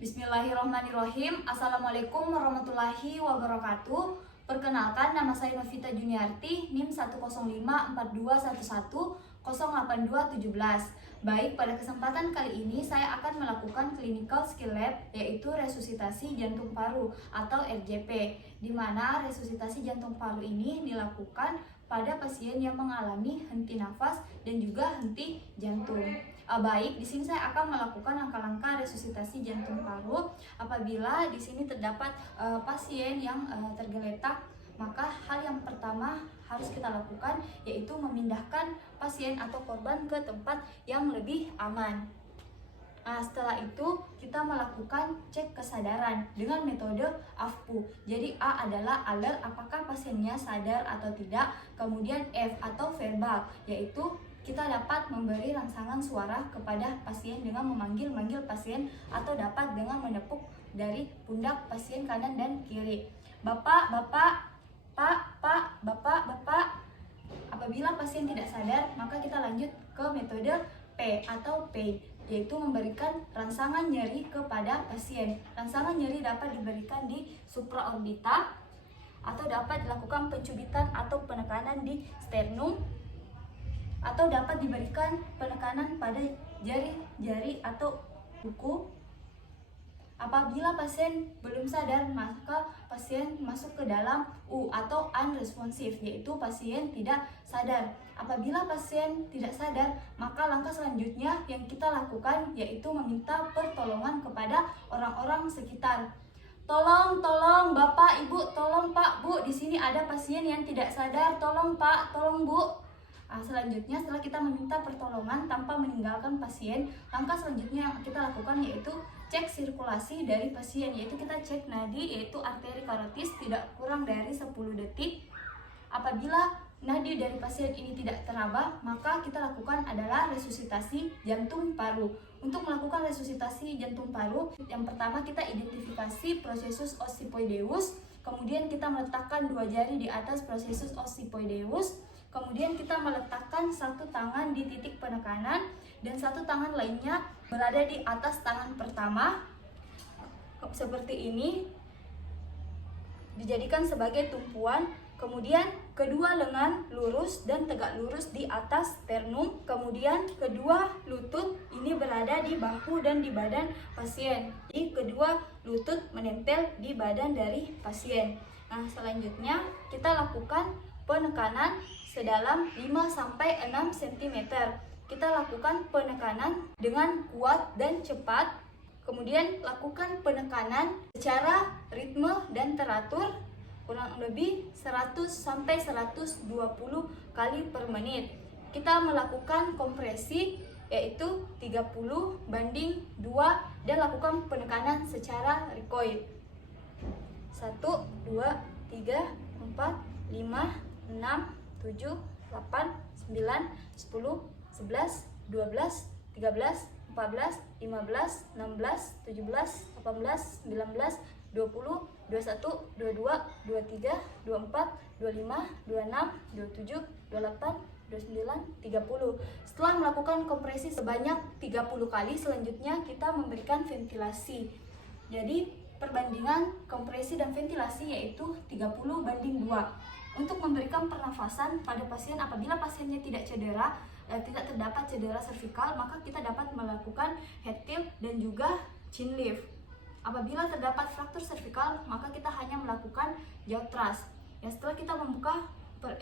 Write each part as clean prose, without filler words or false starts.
Bismillahirrahmanirrahim. Assalamualaikum warahmatullahi wabarakatuh. Perkenalkan, nama saya Novita Juniarti, NIM 1054211082217. Baik, pada kesempatan kali ini saya akan melakukan clinical skill lab, yaitu resusitasi jantung paru atau RJP, di mana resusitasi jantung paru ini dilakukan pada pasien yang mengalami henti nafas dan juga henti jantung. Baik, di sini saya akan melakukan langkah-langkah resusitasi jantung paru. Apabila di sini terdapat pasien yang tergeletak, maka hal yang pertama harus kita lakukan yaitu memindahkan pasien atau korban ke tempat yang lebih aman. Setelah itu kita melakukan cek kesadaran dengan metode AFPU. Jadi A adalah alert, apakah pasiennya sadar atau tidak. Kemudian F atau verbal, yaitu kita dapat memberi rangsangan suara kepada pasien dengan memanggil pasien atau dapat dengan menepuk dari pundak pasien kanan dan kiri. Bapak, bapak, pak, pak, bapak, bapak. Apabila pasien tidak sadar, maka kita lanjut ke metode P atau PAIN, yaitu memberikan rangsangan nyeri kepada pasien. Rangsangan nyeri dapat diberikan di supraorbita atau dapat dilakukan pencubitan atau penekanan di sternum, atau dapat diberikan penekanan pada jari-jari atau kuku. Apabila pasien belum sadar, maka pasien masuk ke dalam U atau unresponsive, yaitu pasien tidak sadar. Apabila pasien tidak sadar, maka langkah selanjutnya yang kita lakukan yaitu meminta pertolongan kepada orang-orang sekitar. Tolong, Bapak, Ibu, tolong Pak, Bu, di sini ada pasien yang tidak sadar, tolong Pak, tolong Bu. Selanjutnya, setelah kita meminta pertolongan tanpa meninggalkan pasien, langkah selanjutnya yang kita lakukan yaitu cek sirkulasi dari pasien, yaitu kita cek nadi, yaitu arteri karotis tidak kurang dari 10 detik. Apabila nadi dari pasien ini tidak teraba, maka kita lakukan adalah resusitasi jantung paru. Untuk melakukan resusitasi jantung paru, yang pertama kita identifikasi prosesus ossipoideus, kemudian kita meletakkan 2 jari di atas prosesus ossipoideus. Kemudian kita meletakkan satu tangan di titik penekanan dan satu tangan lainnya berada di atas tangan pertama. Seperti ini, dijadikan sebagai tumpuan. Kemudian kedua lengan lurus dan tegak lurus di atas sternum. Kemudian kedua lutut ini berada di bahu dan di badan pasien. Jadi kedua lutut menempel di badan dari pasien. Selanjutnya kita lakukan penekanan sedalam 5-6 cm. Kita lakukan penekanan dengan kuat dan cepat. Kemudian lakukan penekanan secara ritme dan teratur, kurang lebih 100-120 kali per menit. Kita melakukan kompresi yaitu 30:2 dan lakukan penekanan secara recoil. 1, 2, 3, 4, 5, 6, 7, 8, 9, 10, 11, 12, 13, 14, 15, 16, 17, 18, 19, 20, 21, 22, 23, 24, 25, 26, 27, 28, 29, 30. Setelah melakukan kompresi sebanyak 30 kali, selanjutnya kita memberikan ventilasi. Jadi perbandingan kompresi dan ventilasi yaitu 30:2. Untuk memberikan pernafasan pada pasien, apabila pasiennya tidak cedera, tidak terdapat cedera servikal, maka kita dapat melakukan head tilt dan juga chin lift. Apabila terdapat fraktur servikal, maka kita hanya melakukan jaw thrust. Setelah kita membuka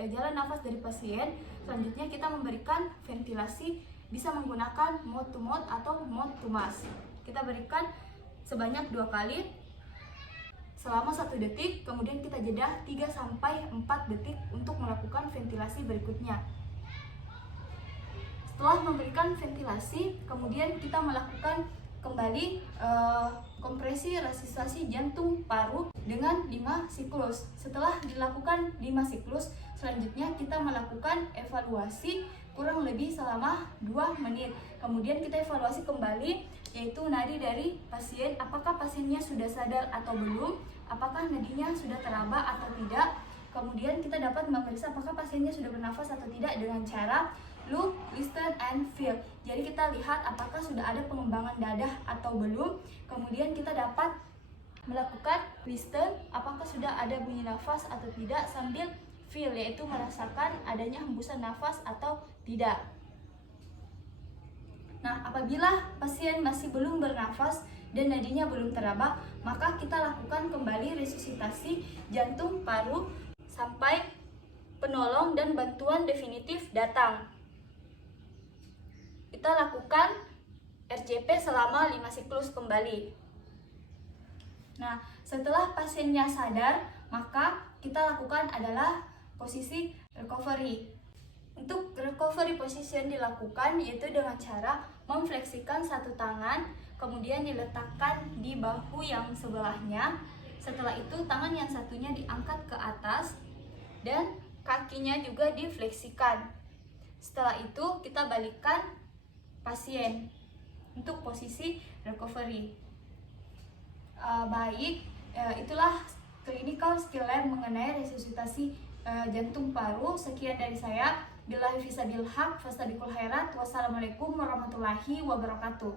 jalan nafas dari pasien, selanjutnya kita memberikan ventilasi, bisa menggunakan mouth to mouth atau mouth to mask. Kita berikan sebanyak 2 kali selama 1 detik, kemudian kita jeda 3-4 detik untuk melakukan ventilasi berikutnya. Setelah memberikan ventilasi, kemudian kita melakukan kembali kompresi resusitasi jantung paru dengan 5 siklus. Setelah dilakukan 5 siklus, selanjutnya kita melakukan evaluasi kurang lebih selama 2 menit. Kemudian kita evaluasi kembali, yaitu nadi dari pasien, apakah pasiennya sudah sadar atau belum, apakah nadinya sudah teraba atau tidak. Kemudian kita dapat memeriksa apakah pasiennya sudah bernafas atau tidak dengan cara look, listen, and feel. Jadi kita lihat apakah sudah ada pengembangan dadah atau belum. Kemudian kita dapat melakukan listen, apakah sudah ada bunyi nafas atau tidak, sambil feel, yaitu merasakan adanya hembusan nafas atau tidak. Nah, apabila pasien masih belum bernafas dan nadinya belum teraba, maka kita lakukan kembali resusitasi jantung paru sampai penolong dan bantuan definitif datang. Kita lakukan RJP selama 5 siklus kembali. Nah, setelah pasiennya sadar, maka kita lakukan adalah posisi recovery. Untuk recovery position dilakukan yaitu dengan cara memfleksikan satu tangan, kemudian diletakkan di bahu yang sebelahnya. Setelah itu tangan yang satunya diangkat ke atas dan kakinya juga difleksikan. Setelah itu kita balikkan pasien untuk posisi recovery. Itulah clinical skill lab mengenai resusitasi jantung paru. Sekian dari saya. Billahi fisabilillah, fastabiqul khairat. Wassalamualaikum warahmatullahi wabarakatuh.